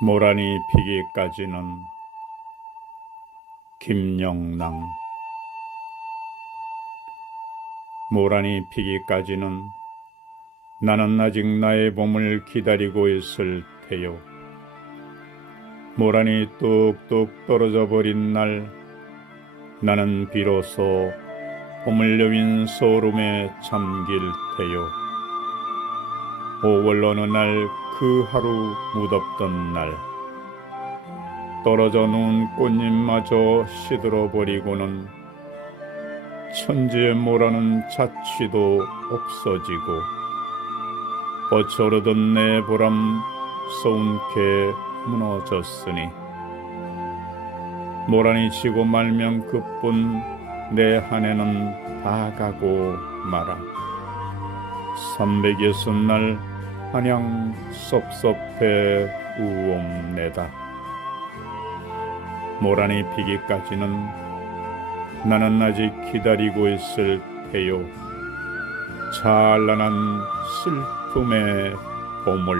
모란이 피기까지는 김영랑 모란이 피기까지는 나는 아직 나의 봄을 기다리고 있을 테요. 모란이 뚝뚝 떨어져 버린 날 나는 비로소 봄을 여윈 소름에 잠길 테요. 5월 어느 날그 하루 무덥던 날 떨어져 놓은 꽃잎마저 시들어 버리고는 천지의 모라는 자취도 없어지고 뻗쳐오르던 내 보람 서운케 무너졌으니 모란이 지고 말면 그뿐 내 한 해는 다 가고 말아 360날 한양 섭섭해 우옵내다. 모란이 피기까지는 나는 아직 기다리고 있을 테요. 찬란한 슬픔의 봄을